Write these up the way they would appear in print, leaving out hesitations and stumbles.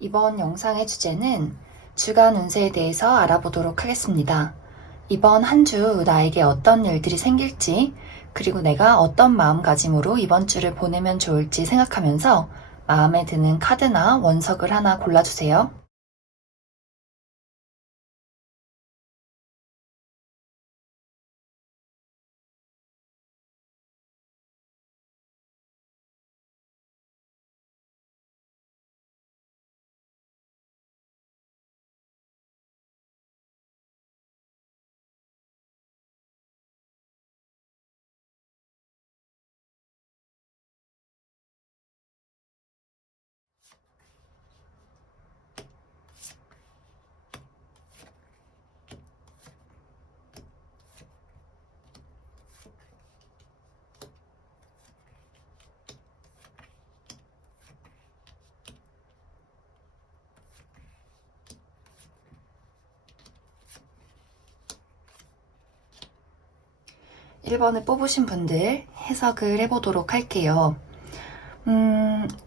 이번 영상의 주제는 주간 운세에 대해서 알아보도록 하겠습니다. 이번 한 주 나에게 어떤 일들이 생길지, 그리고 내가 어떤 마음가짐으로 이번 주를 보내면 좋을지 생각하면서 마음에 드는 카드나 원석을 하나 골라주세요. (1번을) 뽑으신 분들 해석을 해보도록 할게요.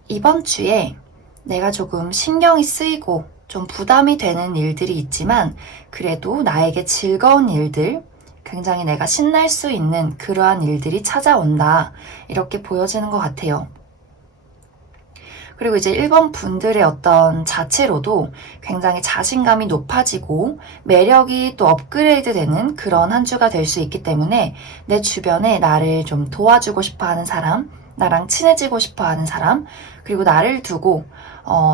이번 주에 내가 조금 신경이 쓰이고 좀 부담이 되는 일들이 있지만 그래도 나에게 즐거운 일들, 굉장히 내가 신날 수 있는 그러한 일들이 찾아온다. 이렇게 보여지는 것 같아요. 그리고 이제 1번 분들의 어떤 자체로도 굉장히 자신감이 높아지고 매력이 또 업그레이드 되는 그런 한 주가 될 수 있기 때문에 내 주변에 나를 좀 도와주고 싶어 하는 사람, 나랑 친해지고 싶어 하는 사람, 그리고 나를 두고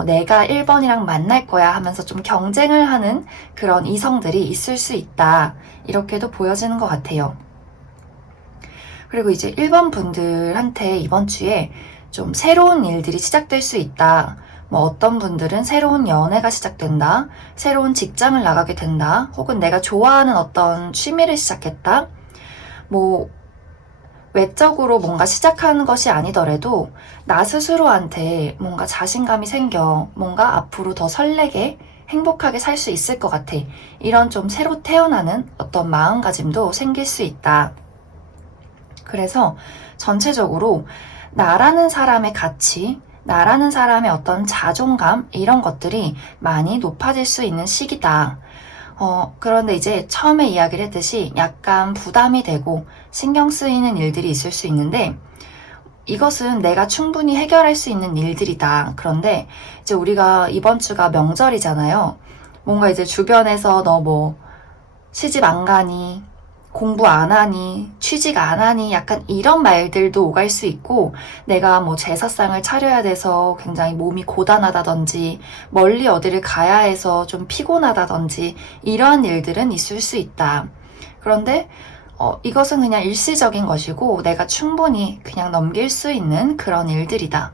내가 1번이랑 만날 거야 하면서 좀 경쟁을 하는 그런 이성들이 있을 수 있다. 이렇게도 보여지는 것 같아요. 그리고 이제 1번 분들한테 이번 주에 좀 새로운 일들이 시작될 수 있다. 뭐 어떤 분들은 새로운 연애가 시작된다. 새로운 직장을 나가게 된다. 혹은 내가 좋아하는 어떤 취미를 시작했다. 뭐 외적으로 뭔가 시작하는 것이 아니더라도 나 스스로한테 뭔가 자신감이 생겨 뭔가 앞으로 더 설레게 행복하게 살 수 있을 것 같아. 이런 좀 새로 태어나는 어떤 마음가짐도 생길 수 있다. 그래서 전체적으로 나라는 사람의 가치, 나라는 사람의 어떤 자존감 이런 것들이 많이 높아질 수 있는 시기다. 그런데 이제 처음에 이야기를 했듯이 약간 부담이 되고 신경 쓰이는 일들이 있을 수 있는데 이것은 내가 충분히 해결할 수 있는 일들이다. 그런데 이제 우리가 이번 주가 명절이잖아요. 뭔가 이제 주변에서 너 뭐 시집 안 가니, 공부 안 하니, 취직 안 하니 약간 이런 말들도 오갈 수 있고 내가 뭐 제사상을 차려야 돼서 굉장히 몸이 고단하다든지 멀리 어디를 가야 해서 좀 피곤하다든지 이러한 일들은 있을 수 있다. 그런데 이것은 그냥 일시적인 것이고 내가 충분히 그냥 넘길 수 있는 그런 일들이다.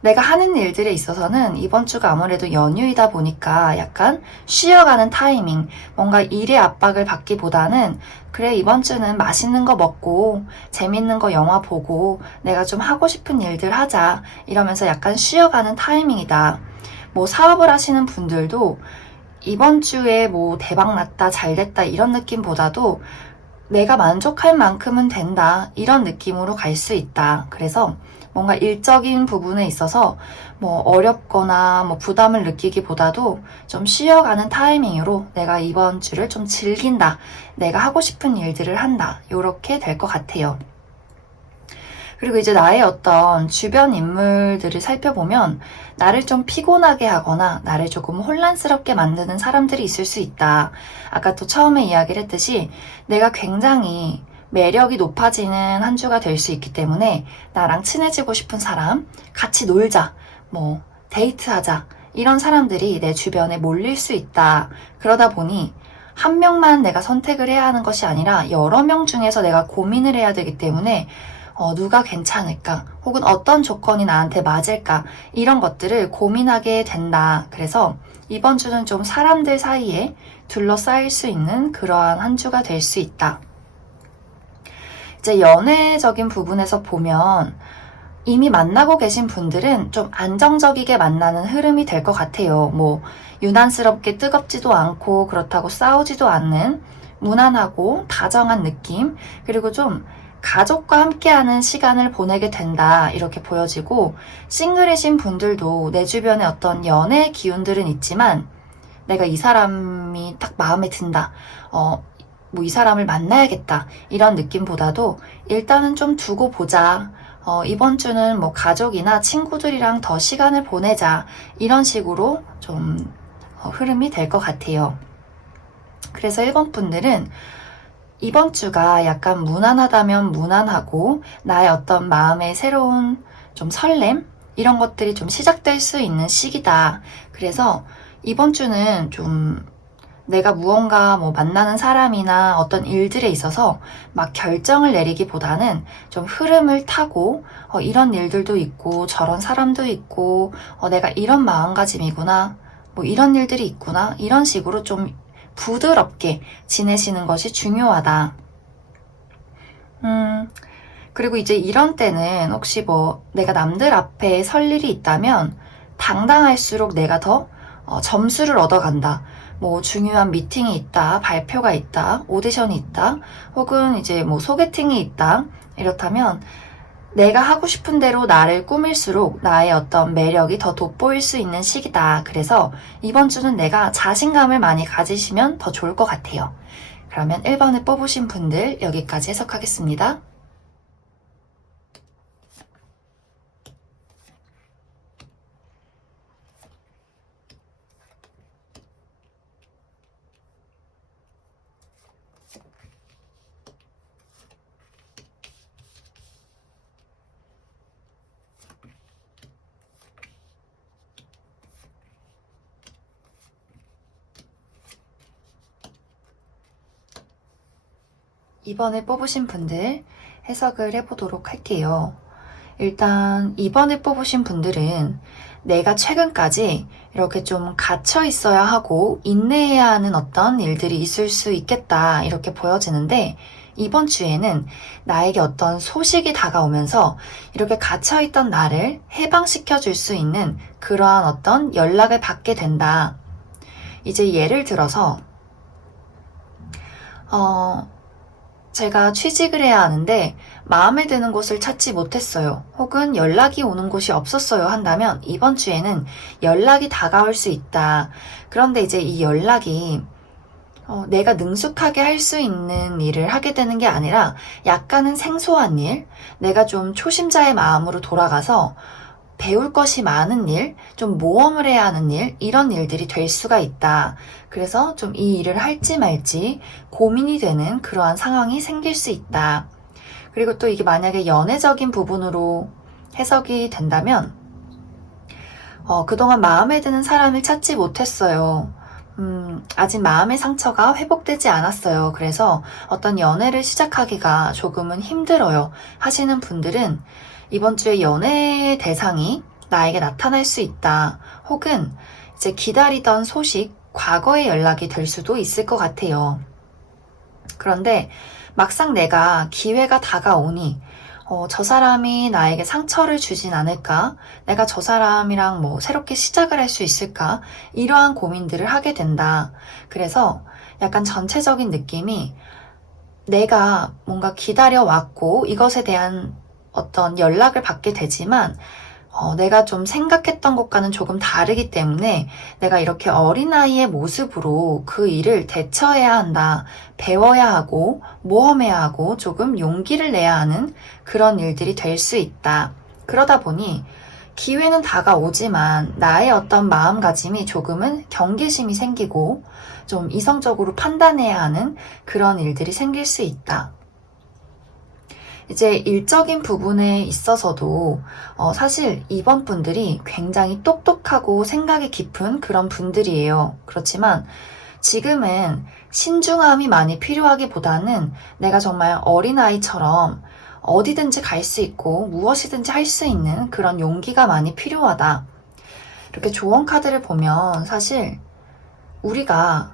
내가 하는 일들에 있어서는 이번 주가 아무래도 연휴이다 보니까 약간 쉬어가는 타이밍, 뭔가 일의 압박을 받기보다는 그래 이번 주는 맛있는 거 먹고 재밌는 거 영화 보고 내가 좀 하고 싶은 일들 하자 이러면서 약간 쉬어가는 타이밍이다. 뭐 사업을 하시는 분들도 이번 주에 뭐 대박 났다 잘 됐다 이런 느낌보다도 내가 만족할 만큼은 된다 이런 느낌으로 갈 수 있다. 그래서 뭔가 일적인 부분에 있어서 뭐 어렵거나 뭐 부담을 느끼기보다도 좀 쉬어가는 타이밍으로 내가 이번 주를 좀 즐긴다. 내가 하고 싶은 일들을 한다. 이렇게 될 것 같아요. 그리고 이제 나의 어떤 주변 인물들을 살펴보면 나를 좀 피곤하게 하거나 나를 조금 혼란스럽게 만드는 사람들이 있을 수 있다. 아까 또 처음에 이야기를 했듯이 내가 굉장히 매력이 높아지는 한 주가 될 수 있기 때문에 나랑 친해지고 싶은 사람, 같이 놀자, 뭐 데이트하자 이런 사람들이 내 주변에 몰릴 수 있다. 그러다 보니 한 명만 내가 선택을 해야 하는 것이 아니라 여러 명 중에서 내가 고민을 해야 되기 때문에 누가 괜찮을까? 혹은 어떤 조건이 나한테 맞을까? 이런 것들을 고민하게 된다. 그래서 이번 주는 좀 사람들 사이에 둘러싸일 수 있는 그러한 한 주가 될 수 있다. 이제 연애적인 부분에서 보면 이미 만나고 계신 분들은 좀 안정적이게 만나는 흐름이 될 것 같아요. 뭐 유난스럽게 뜨겁지도 않고 그렇다고 싸우지도 않는 무난하고 다정한 느낌, 그리고 좀 가족과 함께하는 시간을 보내게 된다 이렇게 보여지고, 싱글이신 분들도 내 주변에 어떤 연애 기운들은 있지만 내가 이 사람이 딱 마음에 든다, 뭐 이 사람을 만나야겠다 이런 느낌보다도 일단은 좀 두고 보자, 이번 주는 뭐 가족이나 친구들이랑 더 시간을 보내자 이런 식으로 좀 흐름이 될 것 같아요. 그래서 1번 분들은 이번 주가 약간 무난하다면 무난하고 나의 어떤 마음의 새로운 좀 설렘 이런 것들이 좀 시작될 수 있는 시기다. 그래서 이번 주는 좀 내가 무언가 뭐 만나는 사람이나 어떤 일들에 있어서 막 결정을 내리기보다는 좀 흐름을 타고 이런 일들도 있고 저런 사람도 있고 내가 이런 마음가짐이구나, 뭐 이런 일들이 있구나, 이런 식으로 좀 부드럽게 지내시는 것이 중요하다. 그리고 이제 이런 때는 혹시 뭐 내가 남들 앞에 설 일이 있다면 당당할수록 내가 더 점수를 얻어간다. 뭐 중요한 미팅이 있다, 발표가 있다, 오디션이 있다, 혹은 이제 뭐 소개팅이 있다. 이렇다면 내가 하고 싶은 대로 나를 꾸밀수록 나의 어떤 매력이 더 돋보일 수 있는 시기다. 그래서 이번 주는 내가 자신감을 많이 가지시면 더 좋을 것 같아요. 그러면 1번을 뽑으신 분들 여기까지 해석하겠습니다. 이번에 뽑으신 분들 해석을 해보도록 할게요. 일단 이번에 뽑으신 분들은 내가 최근까지 이렇게 좀 갇혀 있어야 하고 인내해야 하는 어떤 일들이 있을 수 있겠다 이렇게 보여지는데, 이번 주에는 나에게 어떤 소식이 다가오면서 이렇게 갇혀있던 나를 해방시켜 줄 수 있는 그러한 어떤 연락을 받게 된다. 이제 예를 들어서 제가 취직을 해야 하는데 마음에 드는 곳을 찾지 못했어요. 혹은 연락이 오는 곳이 없었어요 한다면 이번 주에는 연락이 다가올 수 있다. 그런데 이제 이 연락이 내가 능숙하게 할 수 있는 일을 하게 되는 게 아니라 약간은 생소한 일, 내가 좀 초심자의 마음으로 돌아가서 배울 것이 많은 일, 좀 모험을 해야 하는 일, 이런 일들이 될 수가 있다. 그래서 좀 이 일을 할지 말지 고민이 되는 그러한 상황이 생길 수 있다. 그리고 또 이게 만약에 연애적인 부분으로 해석이 된다면 그동안 마음에 드는 사람을 찾지 못했어요. 아직 마음의 상처가 회복되지 않았어요. 그래서 어떤 연애를 시작하기가 조금은 힘들어요 하시는 분들은 이번 주에 연애의 대상이 나에게 나타날 수 있다. 혹은 이제 기다리던 소식, 과거의 연락이 될 수도 있을 것 같아요. 그런데 막상 내가 기회가 다가오니 저 사람이 나에게 상처를 주진 않을까? 내가 저 사람이랑 뭐 새롭게 시작을 할 수 있을까? 이러한 고민들을 하게 된다. 그래서 약간 전체적인 느낌이 내가 뭔가 기다려왔고 이것에 대한 어떤 연락을 받게 되지만 내가 좀 생각했던 것과는 조금 다르기 때문에 내가 이렇게 어린아이의 모습으로 그 일을 대처해야 한다. 배워야 하고 모험해야 하고 조금 용기를 내야 하는 그런 일들이 될 수 있다. 그러다 보니 기회는 다가오지만 나의 어떤 마음가짐이 조금은 경계심이 생기고 좀 이성적으로 판단해야 하는 그런 일들이 생길 수 있다. 이제 일적인 부분에 있어서도 사실 이번 분들이 굉장히 똑똑하고 생각이 깊은 그런 분들이에요. 그렇지만 지금은 신중함이 많이 필요하기보다는 내가 정말 어린아이처럼 어디든지 갈 수 있고 무엇이든지 할 수 있는 그런 용기가 많이 필요하다. 이렇게 조언 카드를 보면 사실 우리가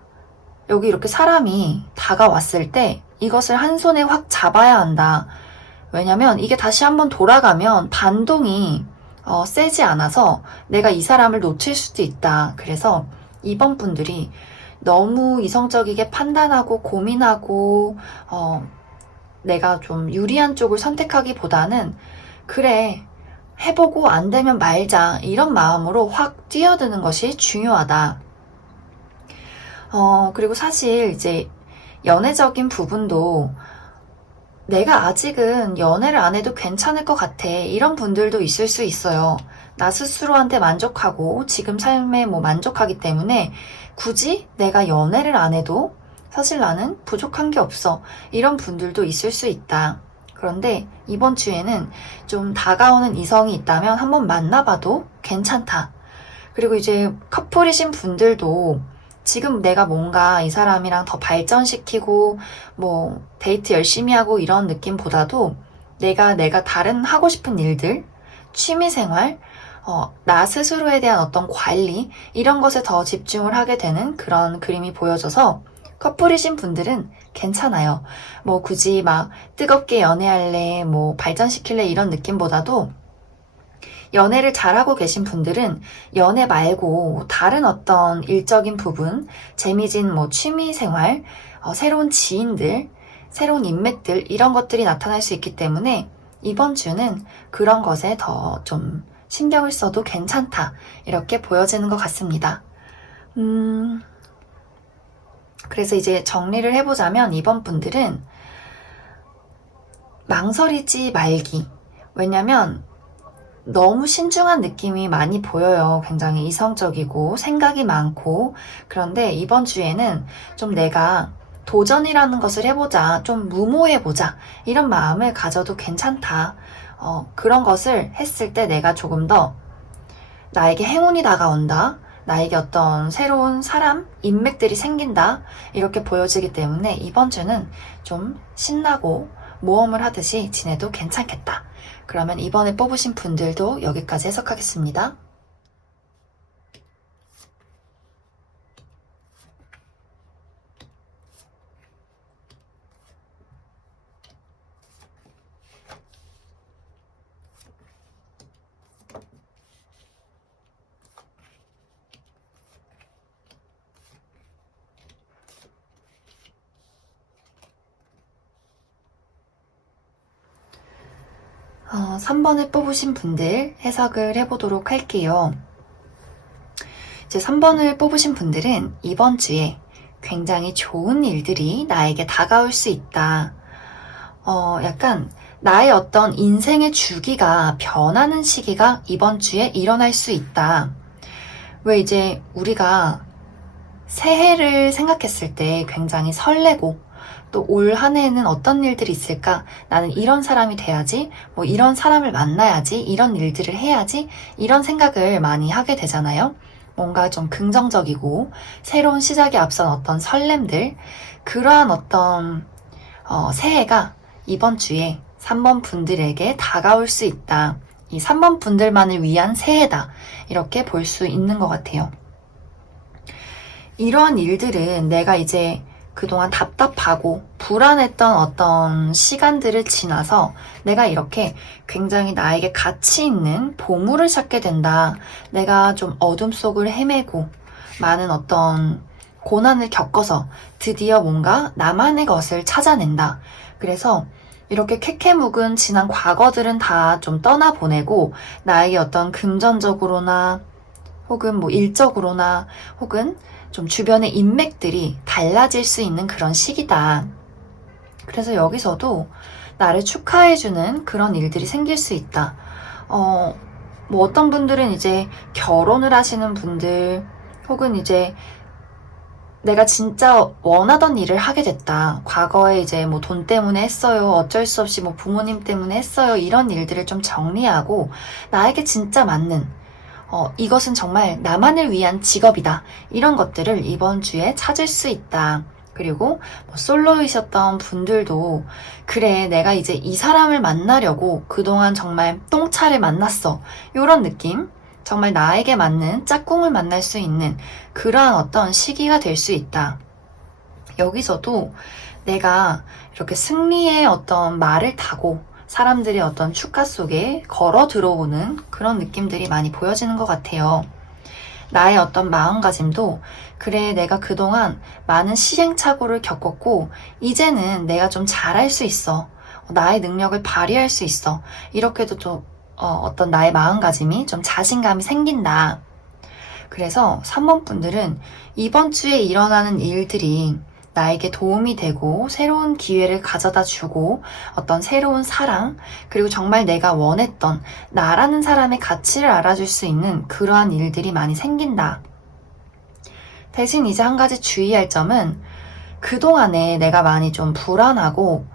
여기 이렇게 사람이 다가왔을 때 이것을 한 손에 확 잡아야 한다. 왜냐면 이게 다시 한번 돌아가면 반동이 세지 않아서 내가 이 사람을 놓칠 수도 있다. 그래서 이번 분들이 너무 이성적이게 판단하고 고민하고 내가 좀 유리한 쪽을 선택하기보다는 그래, 해보고 안 되면 말자 이런 마음으로 확 뛰어드는 것이 중요하다. 그리고 사실 이제 연애적인 부분도 내가 아직은 연애를 안 해도 괜찮을 것 같아 이런 분들도 있을 수 있어요. 나 스스로한테 만족하고 지금 삶에 뭐 만족하기 때문에 굳이 내가 연애를 안 해도 사실 나는 부족한 게 없어 이런 분들도 있을 수 있다. 그런데 이번 주에는 좀 다가오는 이성이 있다면 한번 만나봐도 괜찮다. 그리고 이제 커플이신 분들도 지금 내가 뭔가 이 사람이랑 더 발전시키고 뭐 데이트 열심히 하고 이런 느낌보다도 내가 다른 하고 싶은 일들, 취미생활, 나 스스로에 대한 어떤 관리 이런 것에 더 집중을 하게 되는 그런 그림이 보여져서 커플이신 분들은 괜찮아요. 뭐 굳이 막 뜨겁게 연애할래, 뭐 발전시킬래 이런 느낌보다도 연애를 잘하고 계신 분들은 연애 말고 다른 어떤 일적인 부분, 재미진 뭐 취미생활, 새로운 지인들, 새로운 인맥들 이런 것들이 나타날 수 있기 때문에 이번 주는 그런 것에 더 좀 신경을 써도 괜찮다 이렇게 보여지는 것 같습니다. 그래서 이제 정리를 해보자면 이번 분들은 망설이지 말기. 왜냐면 너무 신중한 느낌이 많이 보여요. 굉장히 이성적이고 생각이 많고. 그런데 이번 주에는 좀 내가 도전이라는 것을 해보자, 좀 무모해보자 이런 마음을 가져도 괜찮다. 그런 것을 했을 때 내가 조금 더 나에게 행운이 다가온다. 나에게 어떤 새로운 사람, 인맥들이 생긴다. 이렇게 보여지기 때문에 이번 주는 좀 신나고 모험을 하듯이 지내도 괜찮겠다. 그러면 이번에 뽑으신 분들도 여기까지 해석하겠습니다. 3번을 뽑으신 분들 해석을 해보도록 할게요. 이제 3번을 뽑으신 분들은 이번 주에 굉장히 좋은 일들이 나에게 다가올 수 있다. 약간 나의 어떤 인생의 주기가 변하는 시기가 이번 주에 일어날 수 있다. 왜 이제 우리가 새해를 생각했을 때 굉장히 설레고 또 올 한 해에는 어떤 일들이 있을까? 나는 이런 사람이 돼야지, 뭐 이런 사람을 만나야지, 이런 일들을 해야지, 이런 생각을 많이 하게 되잖아요. 뭔가 좀 긍정적이고 새로운 시작에 앞선 어떤 설렘들, 그러한 어떤 새해가 이번 주에 3번 분들에게 다가올 수 있다. 이 3번 분들만을 위한 새해다. 이렇게 볼 수 있는 것 같아요. 이러한 일들은 내가 이제 그동안 답답하고 불안했던 어떤 시간들을 지나서 내가 이렇게 굉장히 나에게 가치 있는 보물을 찾게 된다. 내가 좀 어둠 속을 헤매고 많은 어떤 고난을 겪어서 드디어 뭔가 나만의 것을 찾아낸다. 그래서 이렇게 캐캐묵은 지난 과거들은 다 좀 떠나보내고 나에게 어떤 금전적으로나 혹은 뭐 일적으로나 혹은 좀 주변의 인맥들이 달라질 수 있는 그런 시기다. 그래서 여기서도 나를 축하해주는 그런 일들이 생길 수 있다. 뭐 어떤 분들은 이제 결혼을 하시는 분들 혹은 이제 내가 진짜 원하던 일을 하게 됐다. 과거에 이제 뭐 돈 때문에 했어요. 어쩔 수 없이 뭐 부모님 때문에 했어요. 이런 일들을 좀 정리하고 나에게 진짜 맞는 이것은 정말 나만을 위한 직업이다. 이런 것들을 이번 주에 찾을 수 있다. 그리고 뭐 솔로이셨던 분들도 그래 내가 이제 이 사람을 만나려고 그동안 정말 똥차를 만났어. 이런 느낌? 정말 나에게 맞는 짝꿍을 만날 수 있는 그러한 어떤 시기가 될 수 있다. 여기서도 내가 이렇게 승리의 어떤 말을 타고 사람들의 어떤 축하 속에 걸어 들어오는 그런 느낌들이 많이 보여지는 것 같아요. 나의 어떤 마음가짐도 그래 내가 그동안 많은 시행착오를 겪었고 이제는 내가 좀 잘할 수 있어. 나의 능력을 발휘할 수 있어. 이렇게도 좀 어떤 나의 마음가짐이 좀 자신감이 생긴다. 그래서 3번 분들은 이번 주에 일어나는 일들이 나에게 도움이 되고 새로운 기회를 가져다 주고 어떤 새로운 사랑, 그리고 정말 내가 원했던 나라는 사람의 가치를 알아줄 수 있는 그러한 일들이 많이 생긴다. 대신 이제 한 가지 주의할 점은 그동안에 내가 많이 좀 불안하고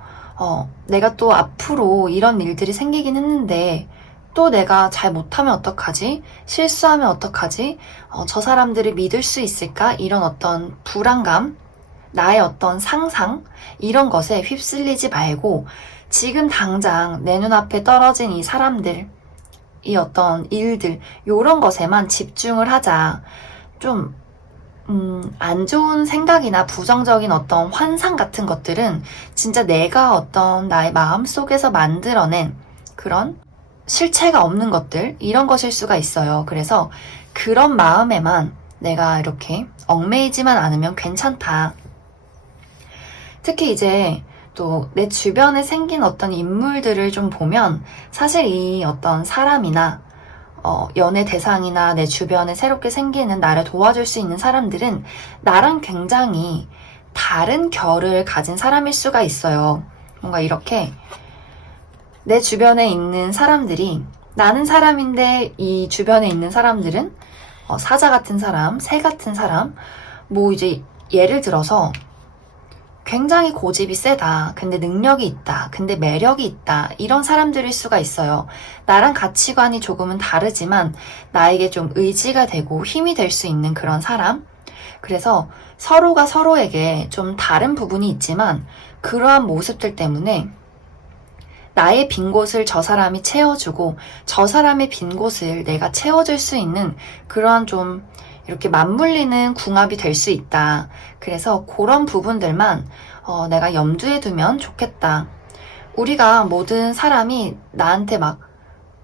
내가 또 앞으로 이런 일들이 생기긴 했는데 또 내가 잘 못하면 어떡하지? 실수하면 어떡하지? 저 사람들을 믿을 수 있을까? 이런 어떤 불안감, 나의 어떤 상상, 이런 것에 휩쓸리지 말고 지금 당장 내 눈앞에 떨어진 이 사람들, 이 어떤 일들, 이런 것에만 집중을 하자. 좀 안 좋은 생각이나 부정적인 어떤 환상 같은 것들은 진짜 내가 어떤 나의 마음 속에서 만들어낸 그런 실체가 없는 것들, 이런 것일 수가 있어요. 그래서 그런 마음에만 내가 이렇게 얽매이지만 않으면 괜찮다. 특히 이제 또 내 주변에 생긴 어떤 인물들을 좀 보면 사실 이 어떤 사람이나 연애 대상이나 내 주변에 새롭게 생기는 나를 도와줄 수 있는 사람들은 나랑 굉장히 다른 결을 가진 사람일 수가 있어요. 뭔가 이렇게 내 주변에 있는 사람들이 나는 사람인데 이 주변에 있는 사람들은 사자 같은 사람, 새 같은 사람, 뭐 이제 예를 들어서 굉장히 고집이 세다. 근데 능력이 있다. 근데 매력이 있다. 이런 사람들일 수가 있어요. 나랑 가치관이 조금은 다르지만 나에게 좀 의지가 되고 힘이 될 수 있는 그런 사람. 그래서 서로가 서로에게 좀 다른 부분이 있지만 그러한 모습들 때문에 나의 빈 곳을 저 사람이 채워주고 저 사람의 빈 곳을 내가 채워줄 수 있는 그러한 좀 이렇게 맞물리는 궁합이 될 수 있다. 그래서 그런 부분들만 내가 염두에 두면 좋겠다. 우리가 모든 사람이 나한테 막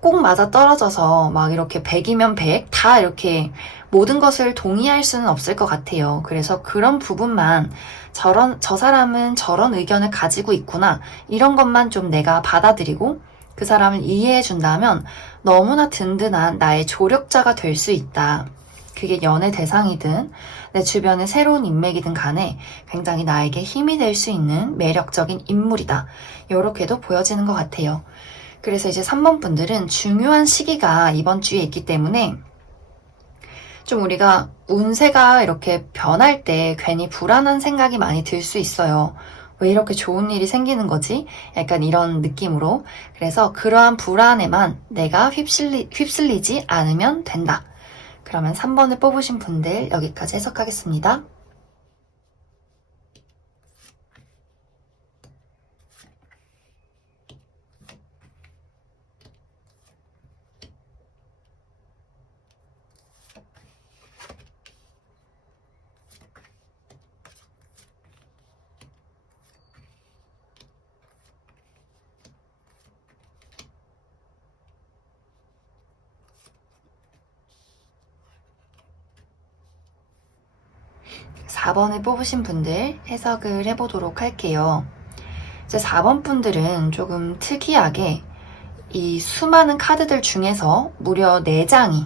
꼭 맞아 떨어져서 막 이렇게 100이면 100, 다 이렇게 모든 것을 동의할 수는 없을 것 같아요. 그래서 그런 부분만 저 사람은 저런 의견을 가지고 있구나. 이런 것만 좀 내가 받아들이고 그 사람을 이해해 준다면 너무나 든든한 나의 조력자가 될 수 있다. 그게 연애 대상이든 내 주변의 새로운 인맥이든 간에 굉장히 나에게 힘이 될 수 있는 매력적인 인물이다. 이렇게도 보여지는 것 같아요. 그래서 이제 3번 분들은 중요한 시기가 이번 주에 있기 때문에 좀 우리가 운세가 이렇게 변할 때 괜히 불안한 생각이 많이 들 수 있어요. 왜 이렇게 좋은 일이 생기는 거지? 약간 이런 느낌으로. 그래서 그러한 불안에만 내가 휩쓸리지 않으면 된다. 그러면 3번을 뽑으신 분들 여기까지 해석하겠습니다. 4번을 뽑으신 분들 해석을 해보도록 할게요. 이제 4번 분들은 조금 특이하게 이 수많은 카드들 중에서 무려 4장이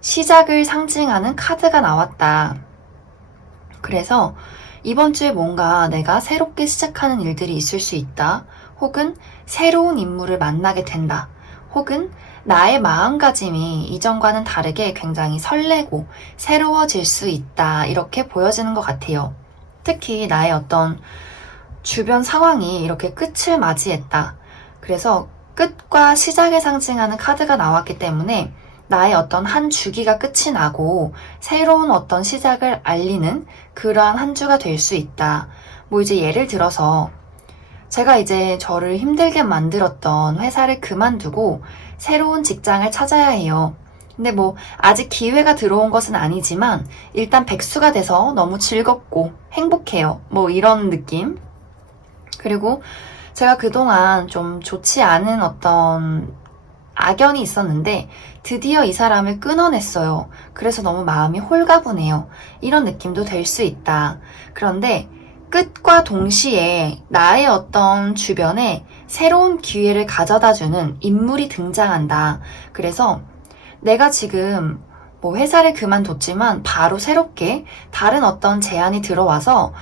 시작을 상징하는 카드가 나왔다. 그래서 이번 주에 뭔가 내가 새롭게 시작하는 일들이 있을 수 있다. 혹은 새로운 인물을 만나게 된다. 혹은 나의 마음가짐이 이전과는 다르게 굉장히 설레고 새로워질 수 있다. 이렇게 보여지는 것 같아요. 특히 나의 어떤 주변 상황이 이렇게 끝을 맞이했다. 그래서 끝과 시작을 상징하는 카드가 나왔기 때문에 나의 어떤 한 주기가 끝이 나고 새로운 어떤 시작을 알리는 그러한 한 주가 될 수 있다. 뭐 이제 예를 들어서 제가 이제 저를 힘들게 만들었던 회사를 그만두고 새로운 직장을 찾아야 해요. 근데 뭐 아직 기회가 들어온 것은 아니지만 일단 백수가 돼서 너무 즐겁고 행복해요. 뭐 이런 느낌. 그리고 제가 그동안 좀 좋지 않은 어떤 악연이 있었는데 드디어 이 사람을 끊어냈어요. 그래서 너무 마음이 홀가분해요. 이런 느낌도 될 수 있다. 그런데 끝과 동시에 나의 어떤 주변에 새로운 기회를 가져다주는 인물이 등장한다. 그래서 내가 지금 뭐 회사를 그만뒀지만 바로 새롭게 다른 어떤 제안이 들어와서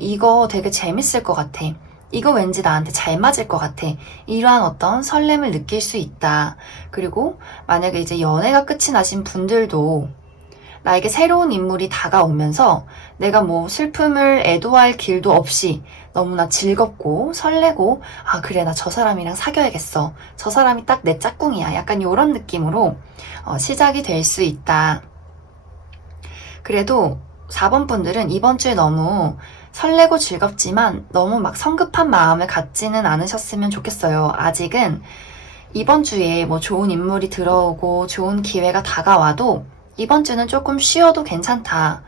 이거 되게 재밌을 것 같아. 이거 왠지 나한테 잘 맞을 것 같아. 이러한 어떤 설렘을 느낄 수 있다. 그리고 만약에 이제 연애가 끝이 나신 분들도 나에게 새로운 인물이 다가오면서 내가 뭐 슬픔을 애도할 길도 없이 너무나 즐겁고 설레고, 아, 그래, 나 저 사람이랑 사귀어야겠어. 저 사람이 딱 내 짝꿍이야. 약간 이런 느낌으로 시작이 될 수 있다. 그래도 4번 분들은 이번 주에 너무 설레고 즐겁지만 너무 막 성급한 마음을 갖지는 않으셨으면 좋겠어요. 아직은 이번 주에 뭐 좋은 인물이 들어오고 좋은 기회가 다가와도 이번 주는 조금 쉬어도 괜찮다.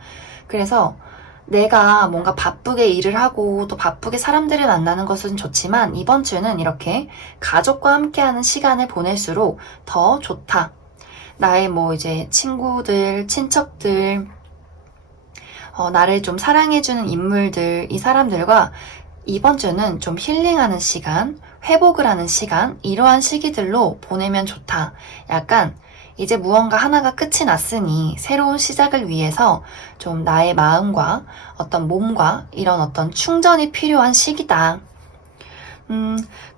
그래서 내가 뭔가 바쁘게 일을 하고 또 바쁘게 사람들을 만나는 것은 좋지만 이번 주는 이렇게 가족과 함께하는 시간을 보낼수록 더 좋다. 나의 뭐 이제 친구들, 친척들, 나를 좀 사랑해주는 인물들, 이 사람들과 이번 주는 좀 힐링하는 시간, 회복을 하는 시간, 이러한 시기들로 보내면 좋다. 약간 이제 무언가 하나가 끝이 났으니 새로운 시작을 위해서 좀 나의 마음과 어떤 몸과 이런 어떤 충전이 필요한 시기다.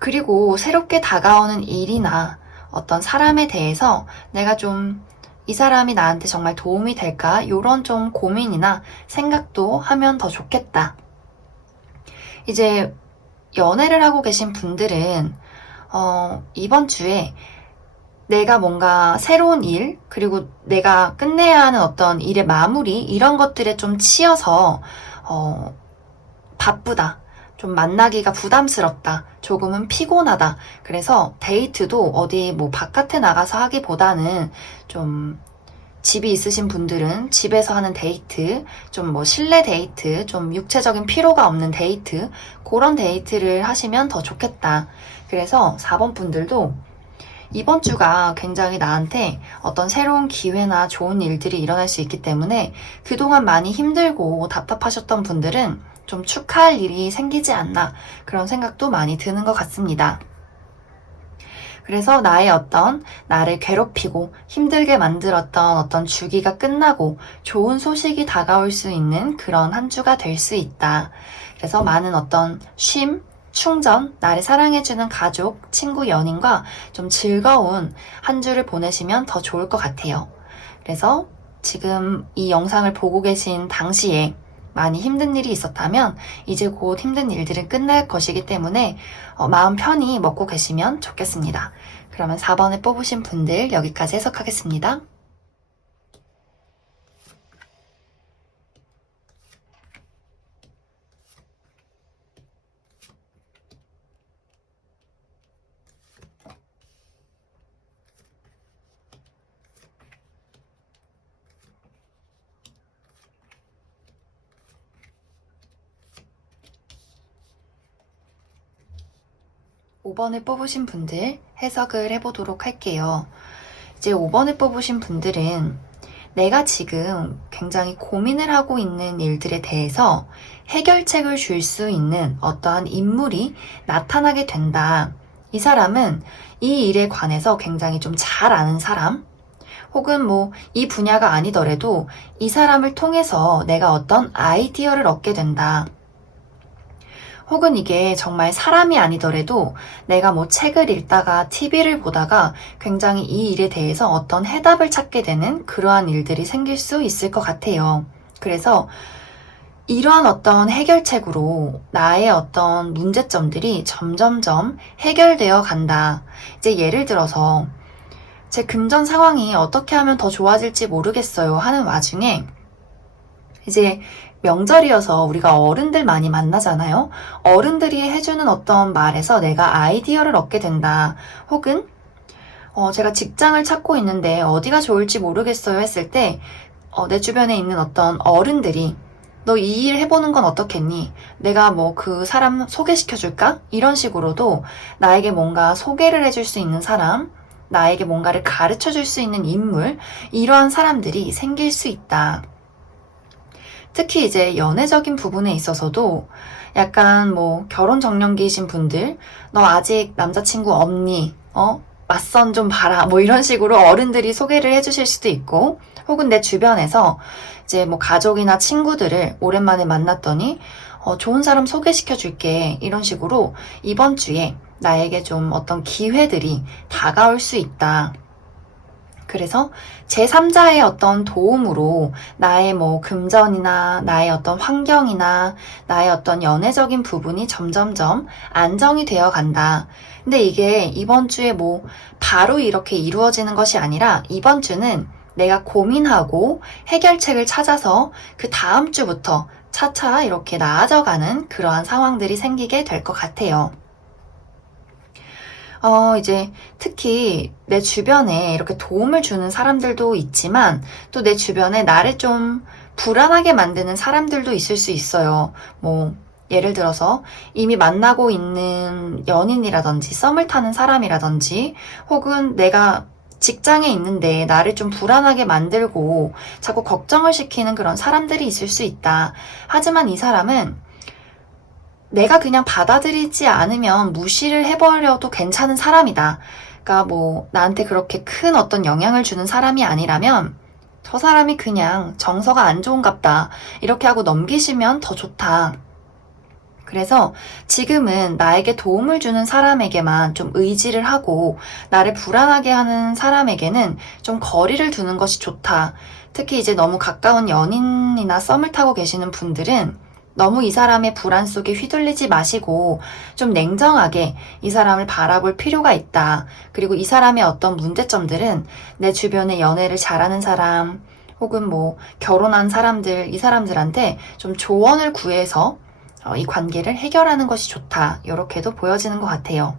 그리고 새롭게 다가오는 일이나 어떤 사람에 대해서 내가 좀 이 사람이 나한테 정말 도움이 될까? 요런 좀 고민이나 생각도 하면 더 좋겠다. 이제 연애를 하고 계신 분들은 이번 주에 내가 뭔가 새로운 일, 그리고 내가 끝내야 하는 어떤 일의 마무리, 이런 것들에 좀 치여서 바쁘다. 좀 만나기가 부담스럽다. 조금은 피곤하다. 그래서 데이트도 어디 뭐 바깥에 나가서 하기보다는 좀 집이 있으신 분들은 집에서 하는 데이트, 좀 뭐 실내 데이트, 좀 육체적인 피로가 없는 데이트, 그런 데이트를 하시면 더 좋겠다. 그래서 4번 분들도 이번 주가 굉장히 나한테 어떤 새로운 기회나 좋은 일들이 일어날 수 있기 때문에 그동안 많이 힘들고 답답하셨던 분들은 좀 축하할 일이 생기지 않나, 그런 생각도 많이 드는 것 같습니다. 그래서 나를 괴롭히고 힘들게 만들었던 어떤 주기가 끝나고 좋은 소식이 다가올 수 있는 그런 한 주가 될 수 있다. 그래서 많은 어떤 쉼, 충전, 나를 사랑해주는 가족, 친구, 연인과 좀 즐거운 한 주를 보내시면 더 좋을 것 같아요. 그래서 지금 이 영상을 보고 계신 당시에 많이 힘든 일이 있었다면 이제 곧 힘든 일들은 끝날 것이기 때문에 마음 편히 먹고 계시면 좋겠습니다. 그러면 4번을 뽑으신 분들 여기까지 해석하겠습니다. 5번을 뽑으신 분들 해석을 해보도록 할게요. 이제 5번을 뽑으신 분들은 내가 지금 굉장히 고민을 하고 있는 일들에 대해서 해결책을 줄 수 있는 어떠한 인물이 나타나게 된다. 이 사람은 이 일에 관해서 굉장히 좀 잘 아는 사람, 혹은 뭐 이 분야가 아니더라도 이 사람을 통해서 내가 어떤 아이디어를 얻게 된다. 혹은 이게 정말 사람이 아니더라도 내가 뭐 책을 읽다가 TV를 보다가 굉장히 이 일에 대해서 어떤 해답을 찾게 되는 그러한 일들이 생길 수 있을 것 같아요. 그래서 이러한 어떤 해결책으로 나의 어떤 문제점들이 점점점 해결되어 간다. 이제 예를 들어서 제 금전 상황이 어떻게 하면 더 좋아질지 모르겠어요 하는 와중에 이제 명절이어서 우리가 어른들 많이 만나잖아요. 어른들이 해주는 어떤 말에서 내가 아이디어를 얻게 된다. 혹은 제가 직장을 찾고 있는데 어디가 좋을지 모르겠어요 했을 때 내 주변에 있는 어떤 어른들이 너 이 일 해보는 건 어떻겠니? 내가 뭐 그 사람 소개시켜줄까? 이런 식으로도 나에게 뭔가 소개를 해줄 수 있는 사람, 나에게 뭔가를 가르쳐줄 수 있는 인물, 이러한 사람들이 생길 수 있다. 특히 이제 연애적인 부분에 있어서도 약간 뭐 결혼 정년기이신 분들, 너 아직 남자친구 없니? 맞선 좀 봐라. 뭐 이런 식으로 어른들이 소개를 해주실 수도 있고, 혹은 내 주변에서 이제 뭐 가족이나 친구들을 오랜만에 만났더니 좋은 사람 소개시켜 줄게. 이런 식으로 이번 주에 나에게 좀 어떤 기회들이 다가올 수 있다. 그래서 제3자의 어떤 도움으로 나의 뭐 금전이나 나의 어떤 환경이나 나의 어떤 연애적인 부분이 점점점 안정이 되어 간다. 근데 이게 이번 주에 뭐 바로 이렇게 이루어지는 것이 아니라 이번 주는 내가 고민하고 해결책을 찾아서 그 다음 주부터 차차 이렇게 나아져가는 그러한 상황들이 생기게 될 것 같아요. 이제 특히 내 주변에 이렇게 도움을 주는 사람들도 있지만 또 내 주변에 나를 좀 불안하게 만드는 사람들도 있을 수 있어요. 뭐 예를 들어서 이미 만나고 있는 연인이라든지 썸을 타는 사람이라든지 혹은 내가 직장에 있는데 나를 좀 불안하게 만들고 자꾸 걱정을 시키는 그런 사람들이 있을 수 있다. 하지만 이 사람은 내가 그냥 받아들이지 않으면 무시를 해버려도 괜찮은 사람이다. 그러니까 뭐 나한테 그렇게 큰 어떤 영향을 주는 사람이 아니라면 저 사람이 그냥 정서가 안 좋은갑다. 이렇게 하고 넘기시면 더 좋다. 그래서 지금은 나에게 도움을 주는 사람에게만 좀 의지를 하고 나를 불안하게 하는 사람에게는 좀 거리를 두는 것이 좋다. 특히 이제 너무 가까운 연인이나 썸을 타고 계시는 분들은 너무 이 사람의 불안 속에 휘둘리지 마시고 좀 냉정하게 이 사람을 바라볼 필요가 있다. 그리고 이 사람의 어떤 문제점들은 내 주변에 연애를 잘하는 사람 혹은 뭐 결혼한 사람들, 이 사람들한테 좀 조언을 구해서 이 관계를 해결하는 것이 좋다. 이렇게도 보여지는 것 같아요.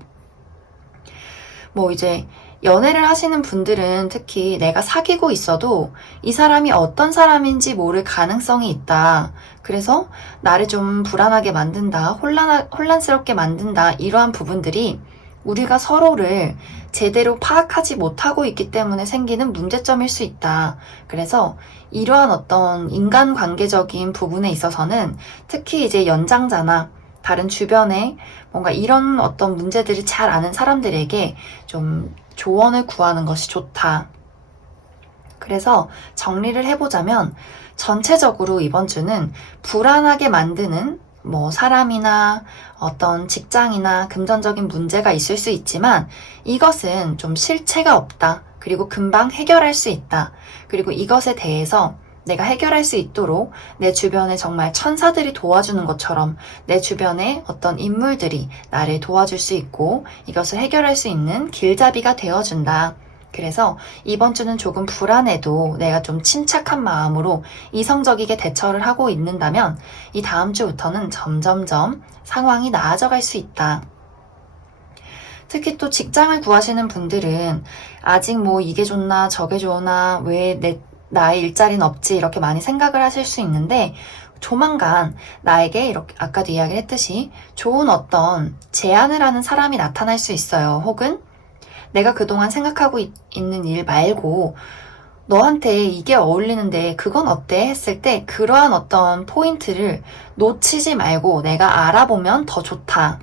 뭐 이제 연애를 하시는 분들은 특히 내가 사귀고 있어도 이 사람이 어떤 사람인지 모를 가능성이 있다. 그래서 나를 좀 불안하게 만든다, 혼란스럽게 만든다, 이러한 부분들이 우리가 서로를 제대로 파악하지 못하고 있기 때문에 생기는 문제점일 수 있다. 그래서 이러한 어떤 인간관계적인 부분에 있어서는 특히 이제 연장자나 다른 주변에 뭔가 이런 어떤 문제들을 잘 아는 사람들에게 좀 조언을 구하는 것이 좋다. 그래서 정리를 해보자면 전체적으로 이번 주는 불안하게 만드는 뭐 사람이나 어떤 직장이나 금전적인 문제가 있을 수 있지만 이것은 좀 실체가 없다. 그리고 금방 해결할 수 있다. 그리고 이것에 대해서 내가 해결할 수 있도록 내 주변에 정말 천사들이 도와주는 것처럼 내 주변에 어떤 인물들이 나를 도와줄 수 있고 이것을 해결할 수 있는 길잡이가 되어준다. 그래서 이번 주는 조금 불안해도 내가 좀 침착한 마음으로 이성적이게 대처를 하고 있는다면 이 다음 주부터는 점점점 상황이 나아져갈 수 있다. 특히 또 직장을 구하시는 분들은 아직 뭐 이게 좋나 저게 좋나 왜 나의 일자리는 없지 이렇게 많이 생각을 하실 수 있는데 조만간 나에게 이렇게 아까도 이야기를 했듯이 좋은 어떤 제안을 하는 사람이 나타날 수 있어요. 혹은 내가 그동안 생각하고 있는 일 말고 너한테 이게 어울리는데 그건 어때? 했을 때 그러한 어떤 포인트를 놓치지 말고 내가 알아보면 더 좋다.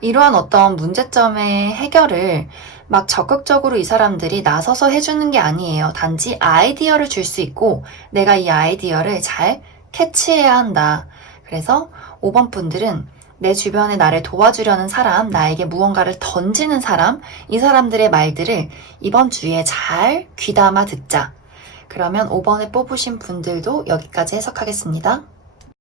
이러한 어떤 문제점의 해결을 막 적극적으로 이 사람들이 나서서 해주는 게 아니에요. 단지 아이디어를 줄 수 있고 내가 이 아이디어를 잘 캐치해야 한다. 그래서 5번 분들은 내 주변에 나를 도와주려는 사람, 나에게 무언가를 던지는 사람, 이 사람들의 말들을 이번 주에 잘 귀담아 듣자. 그러면 5번에 뽑으신 분들도 여기까지 해석하겠습니다.